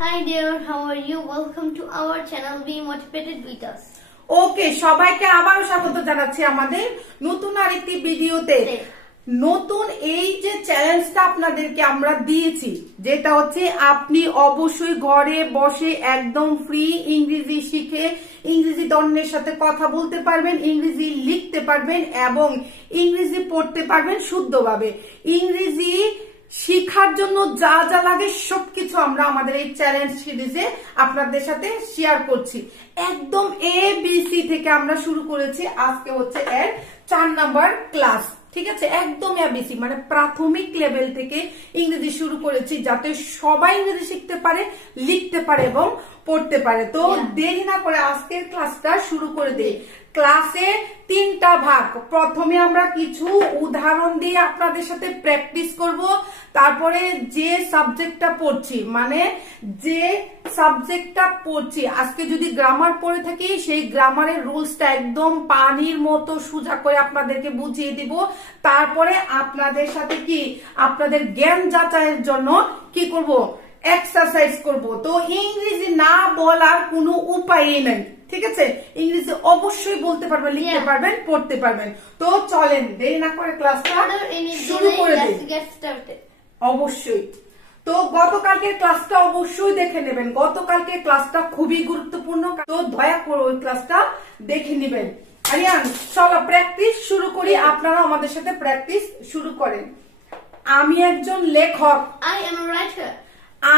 Hi dear, how are you? Welcome to our channel. Be motivated with us. ওকে সবাইকে আবারো স্বাগত জানাচ্ছি আমাদের নতুন আরেকটি ভিডিওতে। নতুন এই যে চ্যালেঞ্জটা আপনাদেরকে আমরা দিয়েছি, যেটা হচ্ছে আপনি অবশ্যই ঘরে বসে একদম ফ্রি ইংরেজি শিখে ইংরেজি অন্যের সাথে কথা বলতে পারবেন, ইংরেজি লিখতে পারবেন এবং ইংরেজি পড়তে পারবেন শুদ্ধভাবে। ইংরেজি শিখার জন্য যা যা লাগে সবকিছু আমরা আমাদের এই চ্যালেঞ্জ সিরিজে আপনাদের সাথে শেয়ার করছি। একদম ABC থেকে আমরা শুরু করেছি, আজকে হচ্ছে এর 4 নাম্বার ক্লাস। ঠিক আছে, একদম ABC মানে প্রাথমিক লেভেল থেকে ইংরেজি শুরু করেছি, যাতে সবাই ইংরেজি শিখতে পারে, লিখতে পারে এবং পড়তে পারে। তো দেরি না করে আজকের ক্লাসটা শুরু করে দেই। ক্লাসে 3টা ভাগ। প্রথমে আমরা কিছু উদাহরণ দিয়ে আপনাদের সাথে প্র্যাকটিস করব, তারপরে যে সাবজেক্টটা পড়ছি মানে যে সাবজেক্টটা পড়ছি আজকে যদি গ্রামার পড়ে থাকি সেই গ্রামারের রুলসটা একদম পানির মতো সোজা করে আপনাদেরকে বুঝিয়ে দিব। তারপরে আপনাদের সাথে কি আপনাদের জ্ঞান যাচাইয়ের জন্য কি করব, এক্সারসাইজ করব। তো ইংরেজি না বলার কোনো উপায়ই নেই, ঠিক আছে? ইংরেজি অবশ্যই বলতে পারবেন, লিখতে পারবেন, পড়তে পারবেন। তো চলেন দেরি না করে ক্লাসটা শুরু করে দিই। অবশ্যই। তো গতকালকের ক্লাসটা অবশ্যই দেখে নেবেন, গতকালকের ক্লাসটা খুবই গুরুত্বপূর্ণ, তো দয়া করে ওই ক্লাসটা দেখে নেবেন। আরিয়ান চলো প্র্যাকটিস শুরু করি, আপনারা আমাদের সাথে প্র্যাকটিস শুরু করেন। আমি একজন লেখক। I am a writer.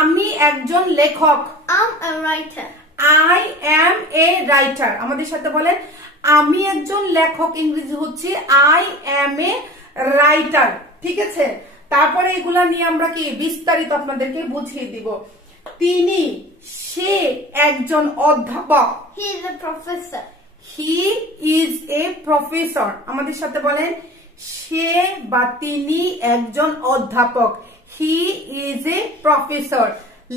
আমি একজন লেখক। I'm a writer. I am a writer. আমাদের সাথে বলেন আমি একজন লেখক, ইংরেজি হচ্ছে I am a writer। ঠিক আছে, তারপরে এগুলা নিয়ে আমরা কি বিস্তারিত আপনাদেরকে বুঝিয়ে দিব। তিনি, সে একজন অধ্যাপক। He is a professor. He is a professor. আমাদের সাথে বলেন সে বা তিনি একজন অধ্যাপক। He is a professor.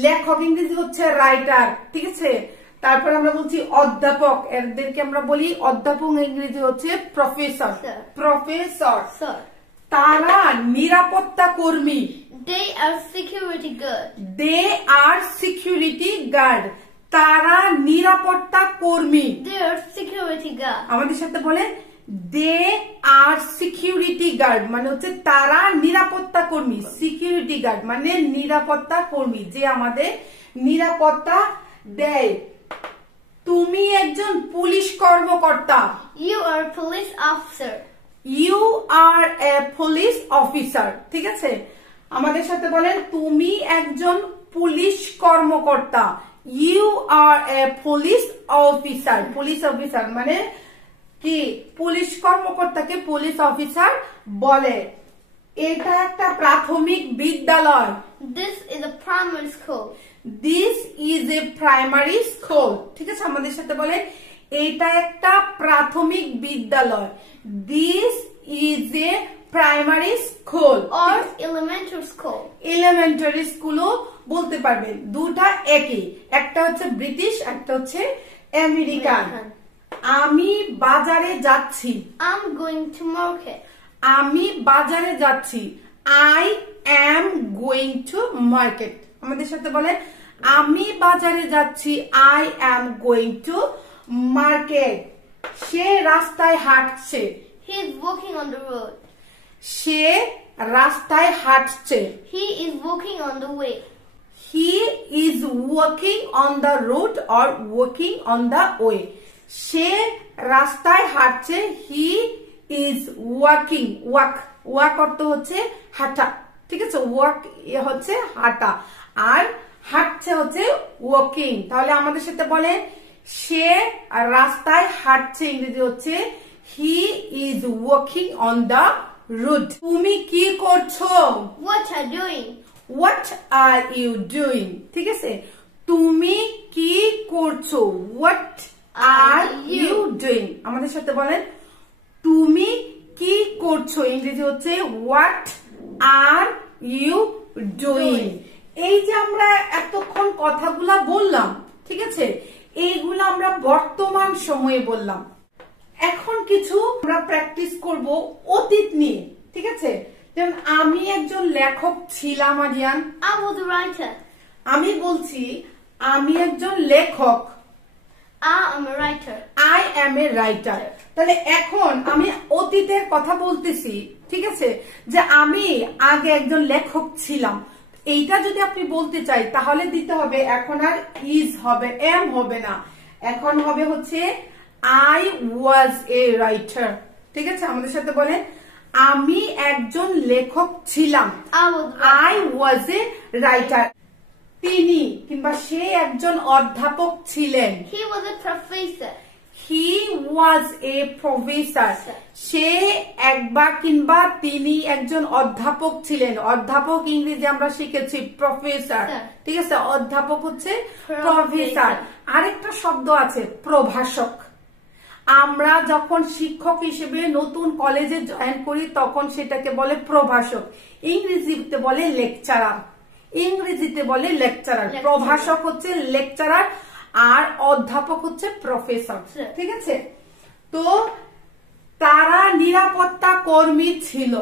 লেখক ইংরেজি হচ্ছে রাইটার, ঠিক আছে? তারপর আমরা বলছি অধ্যাপক, এদেরকে আমরা বলি অধ্যাপক, ইংরেজি হচ্ছে প্রফেসর। প্রফেসর। তারা নিরাপত্তা কর্মী। They are security guard. They are security guard. তারা নিরাপত্তা কর্মী। They are security guard. আমাদের সাথে বলে they are security guard মানে হচ্ছে তারা নিরাপত্তা কর্মী। সিকিউরিটি গার্ড মানে নিরাপত্তা কর্মী, যে আমাদের নিরাপত্তা দেয়। তুমি একজন পুলিশ কর্মকর্তা। You are a police officer. You are a police officer. ঠিক আছে, আমাদের সাথে বলেন তুমি একজন পুলিশ কর্মকর্তা। You are a police officer. Police officer মানে কি, পুলিশ কর্মকর্তাকে পুলিশ অফিসার বলে। এটা একটা প্রাথমিক বিদ্যালয়। This is a primary school. This is a primary school. ঠিক আছে, আমাদের সাথে বলেন এটা একটা প্রাথমিক বিদ্যালয়। This is a primary school or elementary school. Elementary schoolও বলতে পারবেন, দুটা একই, একটা হচ্ছে ব্রিটিশ, একটা হচ্ছে আমেরিকান। আমি বাজারে যাচ্ছি। I'm going to market. আমি বাজারে যাচ্ছি। I am going to market. আমাদের সাথে বলেন আমি বাজারে যাচ্ছি। I am going to market. সে রাস্তায় হাঁটছে। He is walking on the road. সে রাস্তায় হাঁটছে। He is walking on the way. He is walking on the road or walking on the way. সে রাস্তায় হাঁটছে। He is walking. walk অর্থ হচ্ছে হাঁটা, ঠিক আছে? walk হচ্ছে হাঁটা আর হাঁটছে হচ্ছে walking। তাহলে আমাদের সাথে বলে সে রাস্তায় হাঁটছে, ইংরেজি হচ্ছে he is walking on the road. তুমি কি করছো? What are you doing? What are you doing? ঠিক আছে, তুমি কি করছো? What are you doing? আমাদের সাথে বলেন তুমি কি করছো, ইংরেজি হচ্ছে what are you doing. এই যে আমরা এতক্ষণ কথাগুলা বললাম, ঠিক আছে, এইগুলা আমরা বর্তমান সময়ে বললাম। এখন কিছু আমরা প্র্যাকটিস করব অতীত নিয়ে, ঠিক আছে? যেমন আমি একজন লেখক ছিলাম। Aryan I was a writer. আমি বলছি আমি একজন লেখক। I am a writer. I am a writer. তাহলে এখন আমি অতীতের কথা বলতেছি, ঠিক আছে, যে আমি আগে একজন লেখক ছিলাম। এইটা যদি আপনি বলতে চাই তাহলে দিতে হবে, এখন আর is হবে, am হবে না, এখন হবে হচ্ছে I was a writer। ঠিক আছে, আমাদের সাথে বলেন, আমি একজন লেখক ছিলাম। I was a writer. তিনি কিংবা সে একজন অধ্যাপক ছিলেন। He was a professor. He was a professor. সে একবার কিংবা তিনি একজন অধ্যাপক ছিলেন। অধ্যাপক ইংরেজি আমরা শিখেছি প্রফেসর, ঠিক আছে, অধ্যাপক হচ্ছে প্রফেসর। আরেকটা শব্দ আছে প্রভাষক। আমরা যখন শিক্ষক হিসেবে নতুন কলেজে জয়েন করি তখন সেটাকে বলে প্রভাষক, ইংরেজিতে বলে লেকচারার। ইংরেজিতে বলে লেকচারার, প্রভাষক হচ্ছে লেকচারার আর অধ্যাপক হচ্ছে প্রফেসর। ঠিক আছে, তো তারা নিরাপত্তা কর্মী ছিল।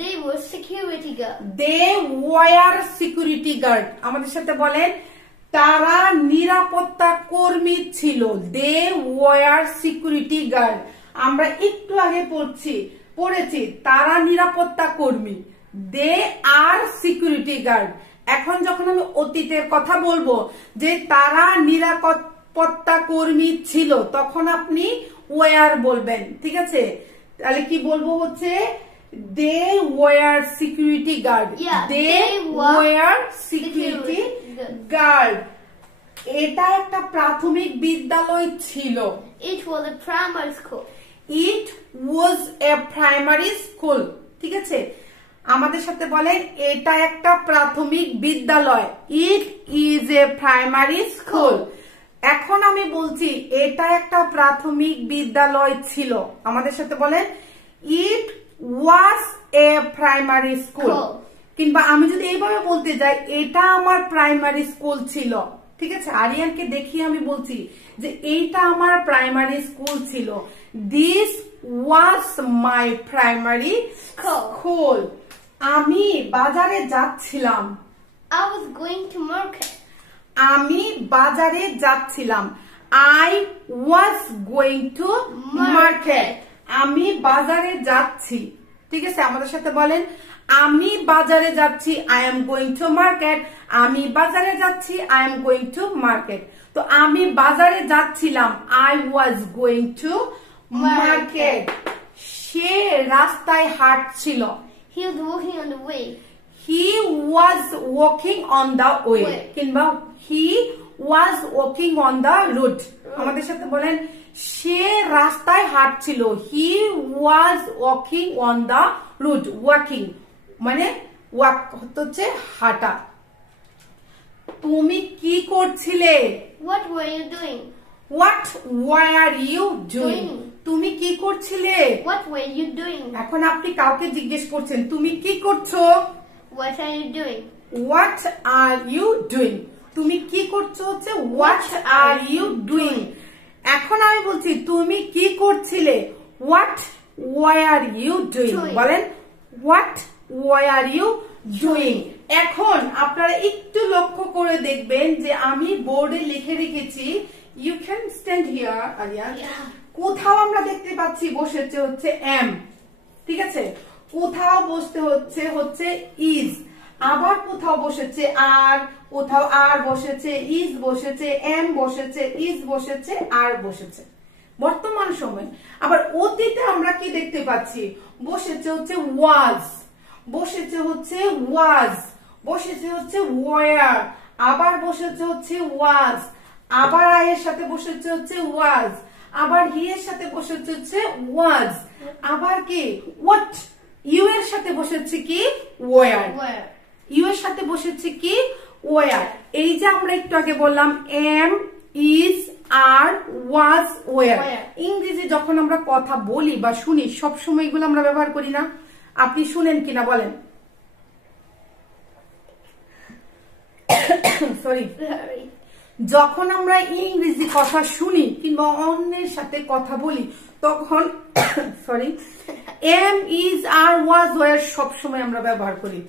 They were security guard. They were security guard. আমাদের সাথে বলেন, তারা নিরাপত্তা কর্মী ছিল। They were security guard. আমরা একটু আগে পড়েছি তারা নিরাপত্তা কর্মী। They are security guard. এখন যখন আমি অতীতের কথা বলবো যে তারা নিরাপত্তা কর্মী ছিল, তখন আপনি were বলবেন। ঠিক আছে, তাহলে কি বলবো হচ্ছে they were security guard. They were security guard. এটা একটা প্রাথমিক বিদ্যালয় ছিল। It was a primary school. It was a primary school. ঠিক আছে, আমাদের সাথে বলেন, এটা একটা প্রাথমিক বিদ্যালয়। It is a primary school. এখন আমি বলছি এটা একটা প্রাথমিক বিদ্যালয় ছিল। আমাদের সাথে বলেন, It was a primary school. কিংবা আমি যদি এইভাবে বলতে যাই, এটা আমার প্রাইমারি স্কুল ছিল। ঠিক আছে, আরিয়ানকে দেখিয়ে আমি বলছি যে এইটা আমার প্রাইমারি স্কুল ছিল। This was my primary school. আমি বাজারে যাচ্ছিলাম। I was going to market. আমি বাজারে যাচ্ছিলাম। I was going to market. আমি বাজারে যাচ্ছি। ঠিক আছে, আমাদের সাথে বলেন, আমি বাজারে যাচ্ছি। I am going to market. আমি বাজারে যাচ্ছি। I am going to market. তো আমি বাজারে যাচ্ছিলাম। I was going to market. সে রাস্তায় হাঁটছিল। He was walking on the way. He was walking on the way. কিংবা he was walking on the road. আমাদের সাথে বলেন, সে রাস্তায় হাঁটছিল। He was walking on the road. Walking মানে ওয়াক হচ্ছে হাঁটা। তুমি কি করছিলে? What were you doing? What were you doing? তুমি কি করছিলে? What were you doing? এখন আপনি কাউকে জিজ্ঞেস করছেন তুমি কি করছো? What are you doing? What are you doing? তুমি কি করছো হচ্ছে what are you doing? এখন আমি বলছি তুমি কি করছিলে? What were you doing? বলেন what were you doing? এখন আপনারা একটু লক্ষ্য করে দেখবেন যে আমি বোর্ডে লিখে রেখেছি, you can stand here Aryan. কোথাও আমরা দেখতে পাচ্ছি বসেছে হচ্ছে am, ঠিক আছে, কোথাও বসতে হচ্ছে is, আবার কোথাও বসেছে আর, কোথাও আর বসেছে, is বসেছে, am বসেছে, is বসেছে, আর বসেছে বর্তমান সময়। আবার অতীতে আমরা কি দেখতে পাচ্ছি, বসেছে হচ্ছে was, বসেছে হচ্ছে was, বসেছে হচ্ছে were, আবার বসেছে হচ্ছে was, আবার I এর সাথে বসেছে হচ্ছে was, আবার he এর সাথে বসেছে হচ্ছে was, আবার কি what, you এর সাথে বসেছে কি were, you এর সাথে বসেছে কি were। এই যে আমরা একটু আগে বললাম am, is, are, was, were, ইংরেজি যখন আমরা কথা বলি বা শুনি সব সময় এগুলো আমরা ব্যবহার করি না? আপনি শুনেন কিনা বলেন? সরি, যখন আমরা ইংরেজি কথা শুনি কিংবা অন্যের সাথে কথা বলি তখন sorry am, is, are, was, were সব সময় আমরা ব্যবহার করি।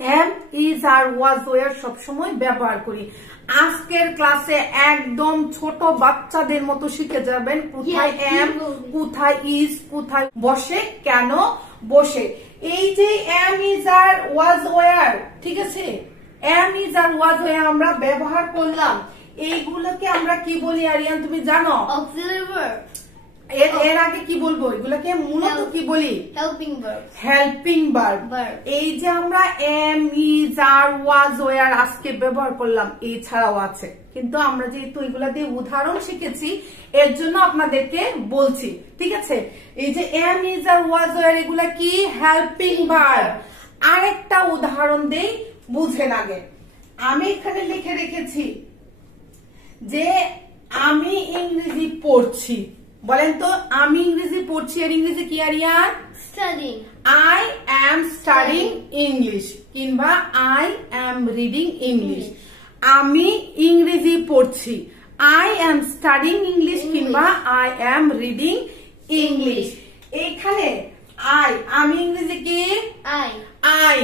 Am is are was were সবসময় ব্যবহার করি। আজকের ক্লাসে একদম ছোট বাচ্চাদের মতো শিখে যাবেন কোথায় এম, কোথায় ইজ, কোথায় বসে, কেন বসে। এই যে am is are was were, ঠিক আছে, am is are was were আমরা ব্যবহার করলাম, এইগুলোকে আমরা কি বলি আরিয়ান তুমি জানো? Auxiliary verb. এর আগে কি বলবো? এগুলোকে মূলত কি বলি? Helping verb. Helping verb. এই যে আমরা am is are was were আজকে ব্যবহার করলাম, এছাড়াও আছে, কিন্তু আমরা যেহেতু এগুলা দিয়ে উদাহরণ শিখেছি এর জন্য আপনাদেরকে বলছি, ঠিক আছে। এই যে am is are was were এগুলা কি? Helping verb. আরেকটা উদাহরণ দেই, বুঝেন আগে। আমি এখানে লিখে রেখেছি যে আমি ইংরেজি পড়ছি, বলেন তো আমি ইংরেজি পড়ছি এর ইংরেজি কি Aryan? Studying. I am studying English, কিংবা আই এম রিডিং ইংলিশ। আমি ইংরেজি পড়ছি, আই এম স্টাডিং ইংলিশ, কিংবা আই এম রিডিং ইংলিশ। এখানে আমি ইংরেজি কি? আই,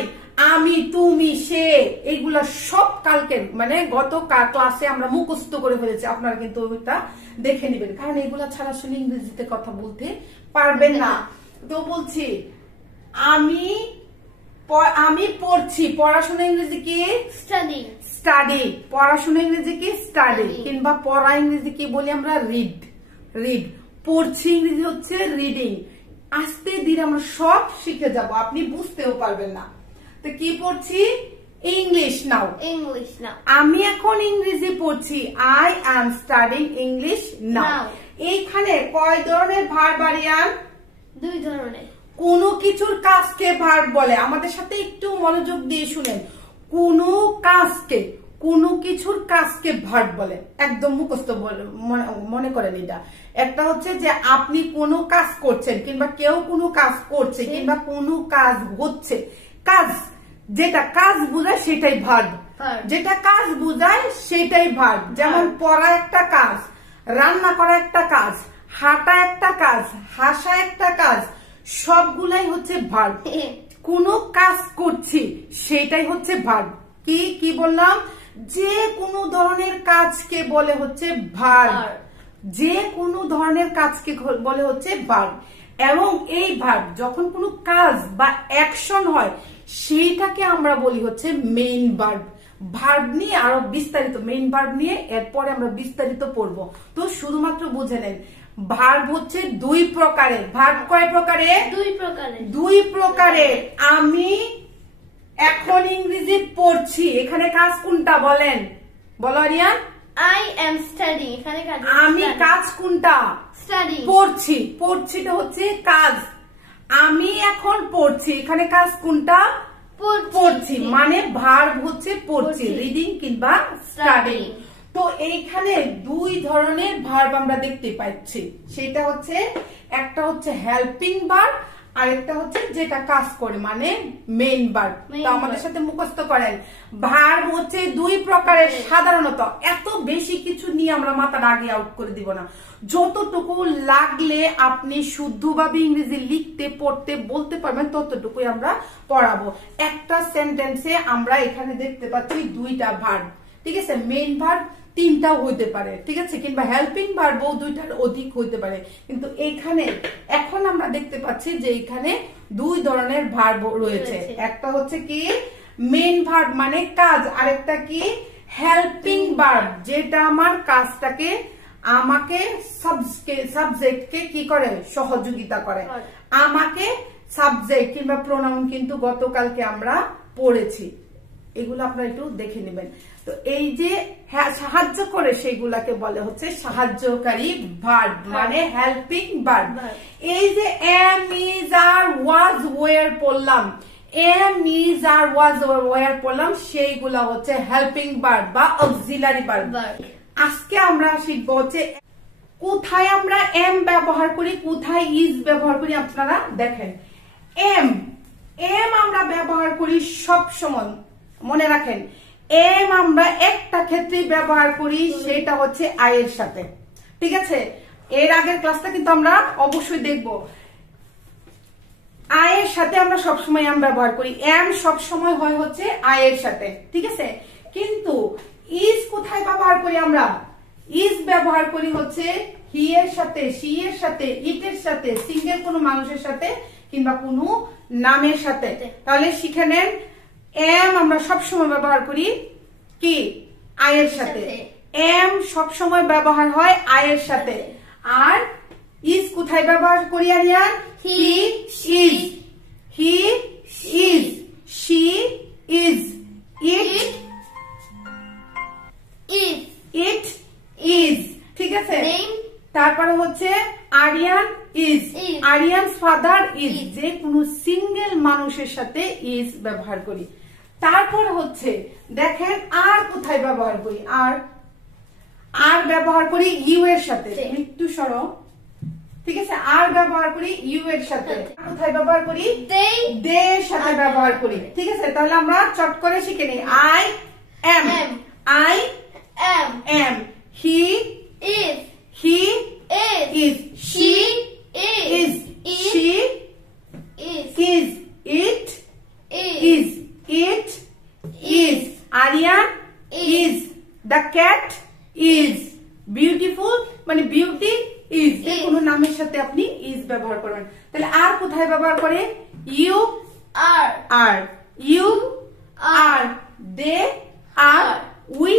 আমি, তুমি, সে, এগুলা সব কালকের মানে গত ক্লাসে আমরা মুখস্থ করে ফেলেছি। আপনারা কিন্তু ওইটা দেখে নেবেন, কারণ এগুলা ছাড়া আসলে ইংরেজিতে কথা বলতে পারবেন না। তো বলছি আমি পড়ছি, পড়াশোনা ইংরেজি কি? স্টাডি। স্টাডি, পড়াশোনা ইংরেজি কি? স্টাডি, কিংবা পড়া ইংরেজি কি বলি আমরা? রিড। পড়ছি ইংরেজি হচ্ছে রিডিং। আস্তে ধীরে আমরা সব শিখে যাব, আপনি বুঝতেও পারবেন না। তো কি পড়ছি? ইংলিশ নাও। আমি এখন ইংরেজি পড়ছি, আই এম স্টাডিং ইংলিশ নাও। এইখানে কয় ধরনের ভার্ব আরিয়ান? 2 ধরনের। কোন কিছুর কাজকে ভার্ব বলে, আমাদের সাথে একটু মনোযোগ দিয়ে শুনেন। কোন কিছুর কাজকে ভার্ব বলে, একদম মুখস্থ মনে করেন। এটা একটা হচ্ছে যে আপনি কোনো কাজ করছেন, কিংবা কেউ কোনো কাজ করছে, কিংবা কোনো কাজ হচ্ছে। কাজ, যেটা কাজ বোঝায় সেটাই ভার্ব, যেটা কাজ বোঝায় সেটাই ভার্ব। যেমন পড়া একটা কাজ, রান্না করা একটা কাজ, হাঁটা একটা কাজ, হাসা একটা কাজ, সবগুলাই হচ্ছে ভার্ব। কোনো কাজ করছি সেটাই হচ্ছে ভার্ব। কি বললাম? যে কোনো ধরনের কাজকে বলে হচ্ছে ভার্ব, যে কোনো ধরনের কাজকে বলে হচ্ছে ভার্ব। এবং এই ভার্ব যখন কোনো কাজ বা অ্যাকশন হয় সেইটাকে আমরা বলি হচ্ছে মেইন ভার্ব। ভার্ব নিয়ে আরো বিস্তারিত, মেইন ভার্ব নিয়ে এরপরে আমরা বিস্তারিত পড়বো। তো শুধুমাত্র বুঝে নেন, ভার্ব হচ্ছে 2 প্রকারের। ভার্ব কয় প্রকারের? 2 প্রকারের। আমি এখন ইংরেজি পড়ছি, এখানে কাজ কোনটা বলেন? বলো আরিয়ান। I am studying, এখানে কাজ। আমি কাজ কোনটা? Studying। পড়ছিটা হচ্ছে কাজ। আমি এখন পড়ছি, এখানে কাজ কোনটা? পড়ছি, মানে ভার্ব হচ্ছে পড়ছি, রিডিং কিংবা স্টাডিং। তো এইখানে 2 ধরনের ভার্ব আমরা দেখতে পাচ্ছি, সেটা হচ্ছে একটা হচ্ছে হেল্পিং ভার্ব, আরেকটা হচ্ছে যেটা কাজ করে মানে মেইন ভার্ব। তো আমাদের সাথে মুখস্থ করেন, ভার্ব হচ্ছে 2 প্রকারের। সাধারণত এত বেশি কিছু নিয়ে আমরা মাথার আগে আউট করে দিব না, যতটুকু লাগলে আপনি শুদ্ধভাবে ইংরেজি লিখতে, পড়তে, বলতে পারবেন ততটুকুই আমরা পড়াবো। একটা সেন্টেন্সে আমরা এখানে দেখতে পাচ্ছি 2টা ভার্ব, ঠিক আছে। মেইন ভার্ব 3টাও হইতে পারে, ঠিক আছে, কিংবা হেল্পিং ভার্বও 2টার অধিক হইতে পারে। কিন্তু এখানে এখন আমরা দেখতে পাচ্ছি যে এখানে 2 ধরনের ভার্ব রয়েছে। একটা হচ্ছে কি মেইন ভার্ব মানে কাজ, আরেকটা কি হেল্পিং ভার্ব, যেটা আমার কাজটাকে, আমাকে সাবজেক্টকে কি করে? সহযোগিতা করে। আমাকে সাবজেক্ট কিংবা প্রোনাউন কিন্তু গতকালকে আমরা পড়েছি, এগুলো আপনারা একটু দেখে নেবেন। তো এই যে সাহায্য করে সেইগুলাকে বলে হচ্ছে সাহায্যকারী ভার্ব, মানে হেল্পিং ভার্ব। এই যে am is are was were পড়লাম, am is are was were পড়লাম, সেইগুলা হচ্ছে হেল্পিং ভার্ব বা অক্সিলারি ভার্ব। আজকে আমরা শিখবো হচ্ছে কোথায় আমরা এম ব্যবহার করি, কোথায় ইজ ব্যবহার করি। আপনারা দেখেন, এম আমরা ব্যবহার করি সব সময়, মনে রাখেন। এম আমরা একটা ক্ষেত্রে ব্যবহার করি, সেটা হচ্ছে আই এর সাথে, ঠিক আছে। এর আগের ক্লাসটা কিন্তু আমরা অবশ্যই দেখব। আই এর সাথে আমরা সবসময় এম ব্যবহার করি, এম সবসময় হয় হচ্ছে আই এর সাথে, ঠিক আছে। কিন্তু ইজ কোথায় ব্যবহার করি আমরা? ইজ ব্যবহার করি হচ্ছে হি এর সাথে, শি এর সাথে, ইট এর সাথে, সিঙ্গেল কোনো মানুষের সাথে কিংবা কোনো নামের সাথে। তাহলে শিখে নেন, এম আমরা সবসময় ব্যবহার করি কি? আই এর সাথে। এম সবসময় ব্যবহার হয় আই এর সাথে। আর ইজ কোথায় ব্যবহার করি Aryan? He is, he is, she is, it it is, ঠিক আছে। তারপরে হচ্ছে Aryan is, Aryan father is, যে কোনো সিঙ্গেল মানুষের সাথে ইজ ব্যবহার করি। তারপর হচ্ছে দেখেন আর কোথায় ব্যবহার করি? আর ব্যবহার করি ইউ এর সাথে, একটু সরো, ঠিক আছে। আর ব্যবহার করি ইউ এর সাথে। কোথায় ব্যবহার করি? দে এর সাথে ব্যবহার করি, ঠিক আছে। তাহলে আমরা চট করে শিখে নিই। I am, I am, he is, he is, she is, she is, it is, it is, Aryan is, the cat is, beautiful মানে বিউটি ইজ, যে কোনো নামের সাথে আপনি ইজ ব্যবহার করবেন। তাহলে আর কোথায় ব্যবহার করে? You are, you are, they are, we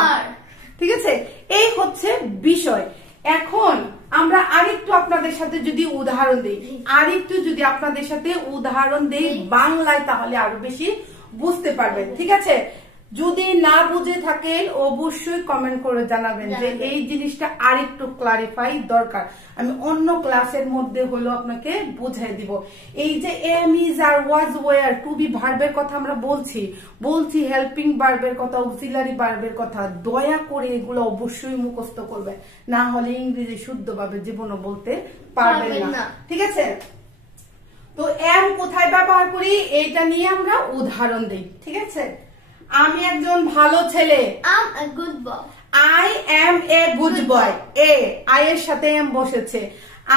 are, ঠিক আছে। এই হচ্ছে বিষয়। এখন আমরা আরেকটু আপনাদের সাথে যদি উদাহরণ দিই, বাংলায়, তাহলে আরো বেশি বুঝতে পারবেন, ঠিক আছে। যদি না বুঝে থাকেন অবশ্যই কমেন্ট করে জানাবেন যে এই জিনিসটা আরেকটু ক্লারিফাই দরকার। আমি অন্য ক্লাসের মধ্যে হলো আপনাকে বুঝাই দিব। এই যে am, is, are, was, were, to be ভার্বের কথা আমরা বলছি হেল্পিং ভার্বের কথা, অক্সিলারি ভার্বের কথা, দয়া করে এগুলো অবশ্যই মুখস্থ করবেন, না হলে ইংরেজি শুদ্ধভাবে জীবনও বলতে পারবেন না, ঠিক আছে। তো এম কোথায় ব্যবহার করি এটা নিয়ে আমরা উদাহরণ দিই, ঠিক আছে। আমি একজন ভালো ছেলে, I M a good boy, I এর সাথে এম বসেছে।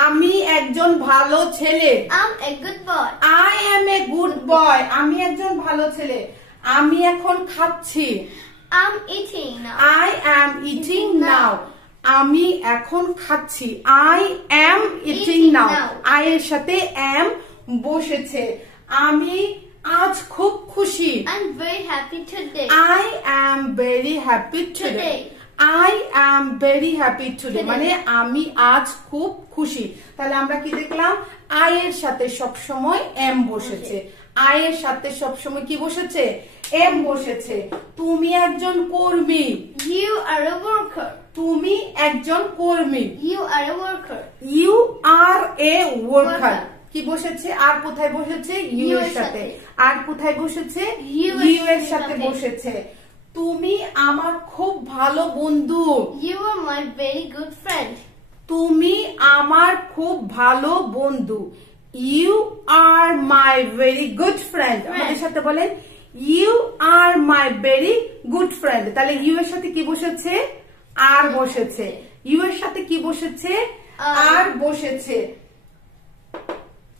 আমি একজন ভালো ছেলে, I M a good boy, আমি একজন ভালো ছেলে। আমি এখন খাচ্ছি, আই এম ইটিং নাও, আমি এখন খাচ্ছি। I am eating now, I এর সাথে এম বসেছে। আমি আজ খুব খুশি, I'm very happy today. I am very happy today. I am very happy today মানে আমি আজ খুব খুশি। তাহলে আমরা কি দেখলাম? আই এর সাথে সবসময় এম বসেছে, আই এর সাথে সবসময় কি বসেছে? এম বসেছে। তুমি একজন কর্মী, You are a worker. তুমি একজন কর্মী, You are a worker. You are a worker. কি বসেছে? আর কোথায় বসেছে? ইউ এর সাথে। আর কোথায় বসেছে? ইউ এর সাথে বসেছে। তুমি আমার খুব ভালো বন্ধু, You are my very good friend. তুমি আমার খুব ভালো বন্ধু, you are my very good friend. আমাদের সাথে বলেন, you are my very good friend. তাহলে ইউ এর সাথে কি বসেছে? আর বসেছে। ইউ এর সাথে কি বসেছে? আর বসেছে।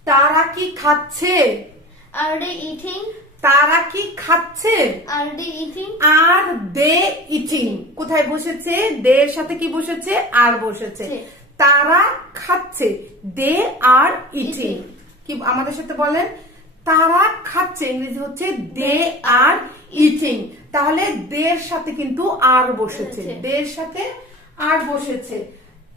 তারা কি খাচ্ছে? Are they eating? তারা কি খাচ্ছে? Are they eating? Are they eating কোথায় বসেছে? দে এর সাথে কি বসেছে? আর বসেছে। তারা খাচ্ছে, দে আর ইটিং। কি আমাদের সাথে বলেন? তারা খাচ্ছে, ইংরেজি হচ্ছে দে আর ইটিং। তাহলে দে এর সাথে কিন্তু আর বসেছে, দে এর সাথে আর বসেছে।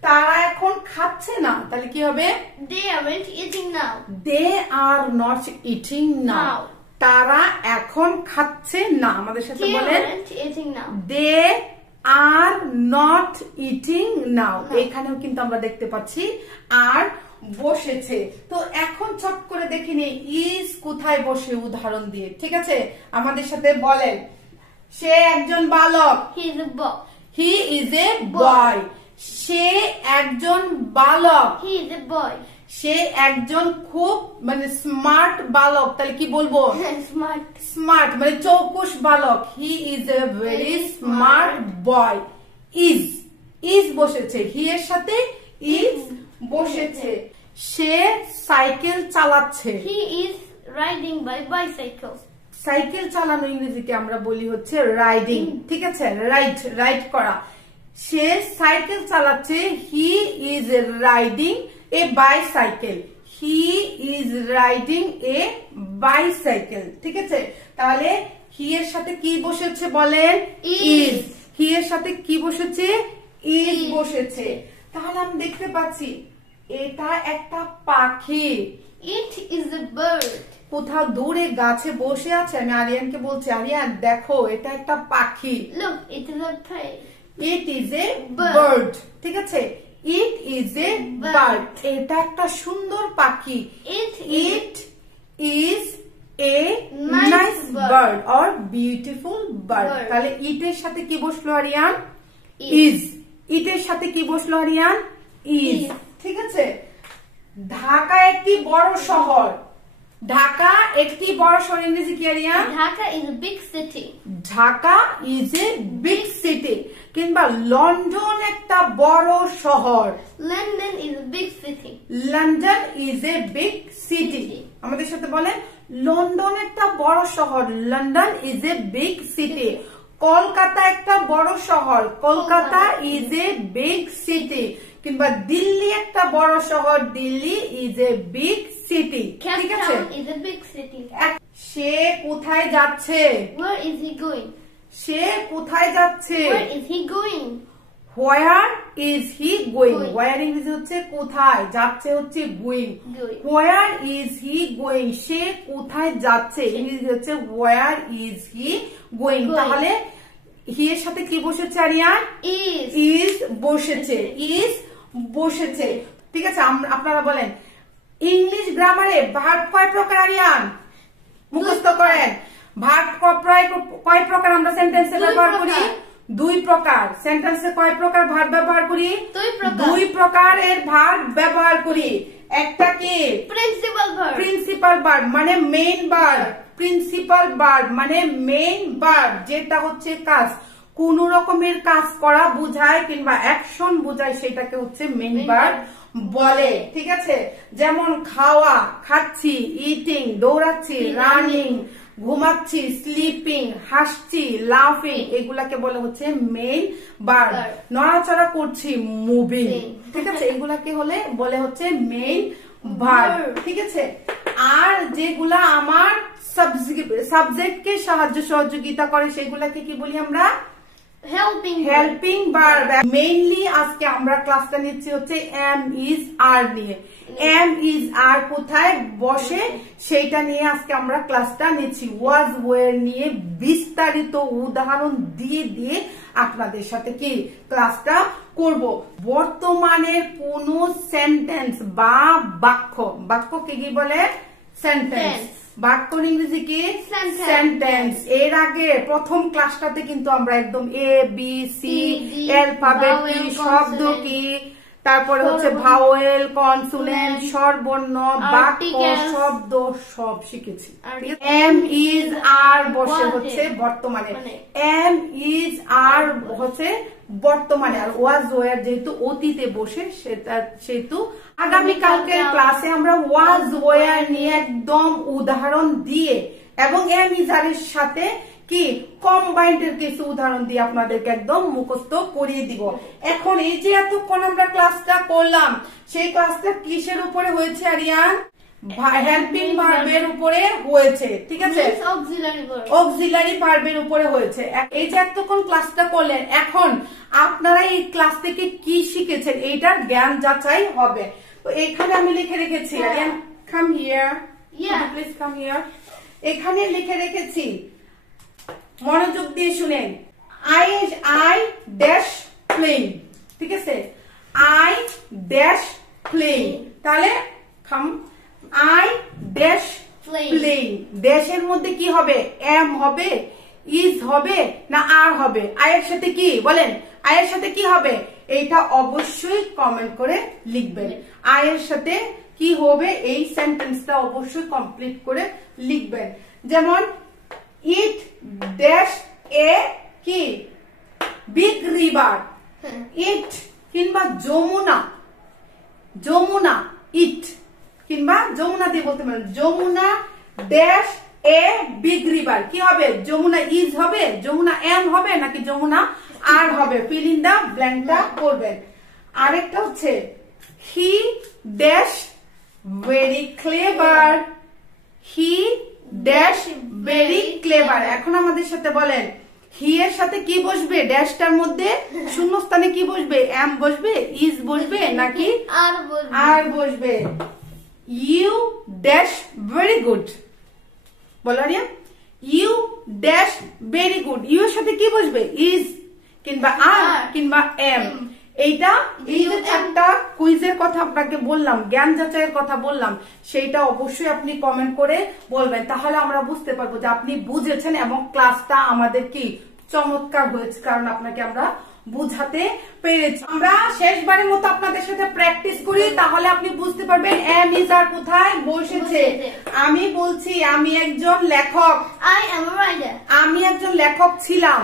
তারা এখন খাচ্ছে না, তাহলে কি হবে? They aren't eating now. They are not eating now. তারা এখন খাচ্ছে না। আমাদের সাথে They বলেন, aren't eating now. They are not eating now. এখানেও কিন্তু আমরা দেখতে পাচ্ছি আর বসেছে। তো এখন চট করে দেখে নিই ইজ কোথায় বসে উদাহরণ দিয়ে, ঠিক আছে? আমাদের সাথে বলেন, সে একজন বালক, He is a boy. He is a boy. সে একজন বালক, He is a boy. সে একজন খুব মানে স্মার্ট বালক। তাহলে কি বলবো? Smart. স্মার্ট মানে চৌকুশ বালক। He is a very smart boy. Is বসেছে, হি এর সাথে ইজ বসেছে। সে সাইকেল চালাচ্ছে। He is riding by bicycle. Cycle চালানো ইংরেজিতে আমরা বলি হচ্ছে রাইডিং, ঠিক আছে? রাইড করা। সে সাইকেল চালাচ্ছে। He is riding A bicycle. He is riding A bicycle, ঠিক আছে? তাহলে হি এর সাথে কি বসেছে বলেন? ইজ। হি এর সাথে কি বসেছে? ইজ বসেছে। তাহলে আমি দেখতে পাচ্ছি এটা একটা পাখি। It is a bird. কোথাও দূরে গাছে বসে আছে। আমি আরিয়ানকে বলছি, আরিয়ান দেখো এটা একটা পাখি। Look, it is a bird. It is a bird, ঠিক আছে? It is a bird. এটা একটা সুন্দর পাখি। It is a nice bird or beautiful bird. তাহলে it এর সাথে কি বসলো আরিয়ান? is. it এর সাথে কি বসলো আরিয়ান? is, ঠিক আছে? ঢাকা একটি বড় শহর। ঢাকা একটি বড় শহর ইংরেজি কি Aryan? Dhaka is a big city. Dhaka is a big city. কিংবা লন্ডন একটা বড় শহর। London is a big city. London is a big city. আমাদের সাথে বলেন, লন্ডন একটা বড় শহর। London is a big city. Kolkata একটা বড় শহর। Kolkata is a big city. কিংবা দিল্লি একটা বড় শহর। Delhi is a big city, ঠিক আছে? Cape Town is a big city. সে কোথায় যাচ্ছে? Where is he going? সে কোথায় যাচ্ছে? Where is he going? Where is he going? Going. Where ইংরেজি হচ্ছে কোথায়, যাচ্ছে হচ্ছে going. Going. Where is he going? সে কোথায় যাচ্ছে ইংরেজি হচ্ছে where is he going. তাহলে হি এর সাথে কি বসেছে আরিয়ান? is বসেছে। is বসেছে, ঠিক আছে? আপনারা বলেন ইংলিশ গ্রামারে ভার্ব কয় প্রকার আরিয়ান? মুখস্থ করেন। ভার্ব কয় প্রকার আমরা সেন্টেন্সে ব্যবহার করি? 2 প্রকার। সেন্টেন্সে কয় প্রকার ভার্ব ব্যবহার করি? 2 প্রকারের ভার্ব ব্যবহার করি। একটা কি? প্রিন্সিপাল ভার্ব মানে মেইন ভার্ব। প্রিন্সিপাল ভার্ব মানে মেইন ভার্ব, যেটা হচ্ছে কাজ, কোন রকমের কাজ করা বুঝায় কিংবা অ্যাকশন বুঝায়, সেটাকে হচ্ছে মেইন ভার্ব বলে, ঠিক আছে? যেমন খাওয়া, খাচ্ছি, ইটিং, দৌড়াচ্ছি, রানিং, ঘুমাচ্ছি, স্লিপিং, হাসছি, লাফিং, এগুলাকে বলে হচ্ছে মেইন ভার্ব। নড়াচড়া করছি, মুভিং, ঠিক আছে? এগুলাকে বলে হচ্ছে মেইন ভার্ব, ঠিক আছে? আর যেগুলা আমার সাবজেক্টকে সাহায্য সহযোগিতা করে সেগুলাকে কি বলি আমরা? Helping verb. মেইনলি আজকে আমরা ক্লাসটা নিচ্ছি হচ্ছে এম ইজ আর নিয়ে। এম ইজ আর কোথায় বসে সেইটা নিয়ে আজকে আমরা ক্লাসটা নিচ্ছি। ওয়াজ ওয়্যার নিয়ে বিস্তারিত উদাহরণ দিয়ে দিয়ে আপনাদের সাথে কি ক্লাসটা করব। বর্তমানের কোন সেন্টেন্স বা বাক্যকে কি বলে? সেন্টেন্স। বাক্যর ইংরেজি কি? সেন্টেন্স। এর আগে প্রথম ক্লাসটাতে কিন্তু আমরা একদম এ বি সি অ্যালফাবেট কি, শব্দ কি, তারপরে হচ্ছে ভাওয়েল, কনসোনেন্ট, স্বরবর্ণ, বাক্য, শব্দ সব শিখেছি। এম ইজ আর বসে হচ্ছে বর্তমানে। এম ইজ আর হচ্ছে বর্তমানে। আর ওয়াজ ওয়্যার যেহেতু অতীতে বসে সেহেতু আগামীকালকের ক্লাসে আমরা ওয়াজ ওয়্যার নিয়ে একদম উদাহরণ দিয়ে এবং এম ইজ আর এর সাথে কি কম্বাইন্ডের কিছু উদাহরণ দিয়ে আপনাদেরকে একদম মুখস্থ করিয়ে দিব। এখন এই যে এতক্ষণ আমরা ক্লাসটা করলাম, সেই ক্লাসটা কিসের উপরে হয়েছে আরিয়ান? হেল্পিং ভার্বের উপরে হয়েছে, ঠিক আছে? অক্সিলারি ভার্বের উপরে হয়েছে। এই যে এতক্ষণ ক্লাসটা করলেন, এখন আপনারা এই ক্লাস থেকে কি শিখেছেন এইটার জ্ঞান যাচাই হবে। তো এখানে আমি লিখে রেখেছি, Aryan come here, please come here. এখানে লিখে রেখেছি, মনোযোগ দিয়ে শুনেন। আই ড্যাশ প্লেইং, ঠিক আছে? I dash playing. তাহলে আই ড্যাশ প্লেইং। ড্যাশের মধ্যে কি হবে? এম হবে, ইজ হবে না আর হবে? আয়ের সাথে কি বলেন? আয়ের সাথে কি হবে? এইটা অবশ্যই কমেন্ট করে লিখবেন। আয়ের সাথে কি হবে এই সেন্টেন্সটা অবশ্যই কমপ্লিট করে লিখবেন। যেমন ইট ড্যাশ এ কি বিগ রিভার। ইট কিংবা যমুনা ইট, কিংবা যমুনা দিয়ে বলতে পারেন Jamuna dash a big river. কি হবে? যমুনা ইজ হবে, যমুনা এম হবে, নাকি যমুনা আর হবে? ফিল ইন দা ব্ল্যাঙ্কটা করবেন। আরেকটা হচ্ছে he dash very clever, he dash very clever. এখন আমাদের সাথে বলেন হি এর সাথে কি বসবে? ড্যাশটার মধ্যে শূন্যস্থানে কি বসবে? এম বসবে, ইজ বসবে, নাকি আর বসবে? U dash very good. বলো Ariya, U dash very good. U এর সাথে কি বসবে? ইজ কিংবা আর কিংবা এম। এইটা এই যে একটা কুইজের কথা আপনাকে বললাম, জ্ঞান যাচাইয়ের কথা বললাম, সেইটা অবশ্যই আপনি কমেন্ট করে বলবেন, তাহলে আমরা বুঝতে পারবো যে আপনি বুঝেছেন এবং ক্লাসটা আমাদের কি চমৎকার হয়েছে, কারণ আপনাকে আমরা বুঝাতে পেরেছি। আমরা শেষবারের মতো আপনাদের সাথে প্র্যাকটিস করি, তাহলে আপনি বুঝতে পারবেন এম ইজ আর কোথায় বসেছে। আমি বলছি আমি একজন লেখক, আমি একজন লেখক ছিলাম,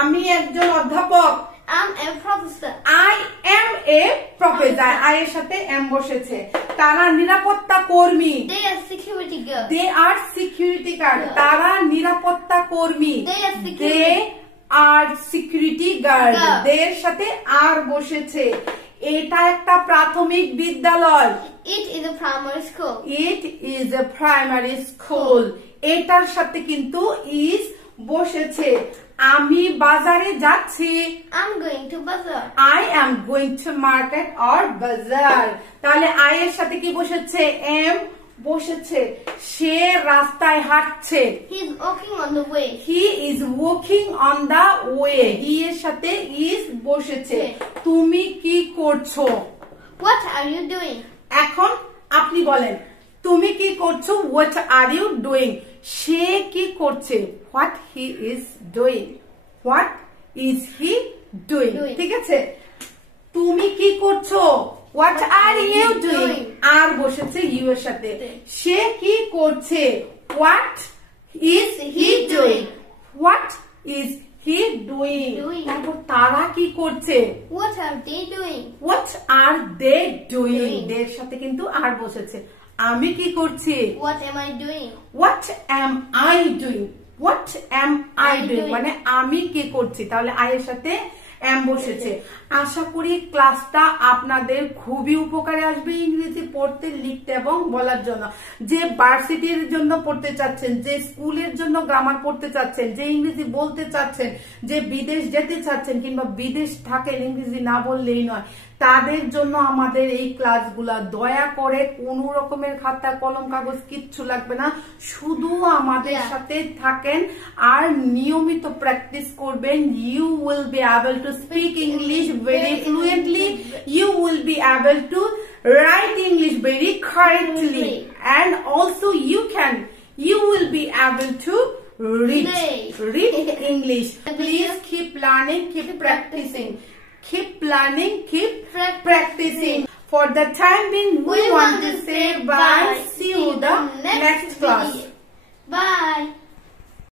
আমি একজন অধ্যাপক, I'm a professor. I am a professor. I এর সাথে am বসেছে। তারা নিরাপত্তা কর্মী। They are security guard. They are security guard. তারা নিরাপত্তা কর্মী। They are security guard. They এর সাথে আর বসেছে। এটা একটা প্রাথমিক বিদ্যালয়। It is a primary school. It is a primary school. এটার সাথে কিন্তু is বসেছে। আমি বাজারে যাচ্ছি। I'm going to bazaar. I am going to market or bazaar. তাহলে I এর সাথে কি বসেছে? am বসেছে। সে রাস্তায় হাঁটছে। He is walking on the way. He is walking on the way. He এর সাথে is বসেছে। তুমি কি করছো? What are you doing? এখন আপনি বলেন তুমি কি করছো? What are you doing? সে কি করছে? What he is doing. What is he doing? ঠিক আছে? তুমি কি করছো? What are you doing? আর বসেছে you এর সাথে। সে কি করছে? What is he doing? What is he doing? তারপর তারা কি করছে? What are they doing? What are they doing? দের সাথে কিন্তু আর বসেছে। আমি কি করছি? What am I doing? What am I doing? What am I doing? মানে আমি কি করছি, তাহলে I এর সাথে am বসেছে। আশা করি ক্লাসটা আপনাদের খুবই উপকারে আসবে ইংরেজি পড়তে, লিখতে এবং বলার জন্য। যে ভার্সিটির জন্য পড়তে চাচ্ছেন, যে স্কুলের জন্য গ্রামার পড়তে চাচ্ছেন, যে ইংরেজি বলতে চাচ্ছেন, যে বিদেশ যেতে চাচ্ছেন কিংবা বিদেশ থাকেন ইংরেজি না বললেই নয়, তাদের জন্য আমাদের এই ক্লাসগুলা। দয়া করে কোন রকমের খাতা কলম কাগজ কিচ্ছু লাগবে না, শুধু আমাদের সাথে থাকেন আর নিয়মিত প্র্যাকটিস করবেন। You will be able to speak English very fluently. You will be able to write English very correctly, and also you will be able to read English. Please keep learning, keep practicing. Keep learning, keep practicing. For the time being, we want to say bye. See you the next class. Bye.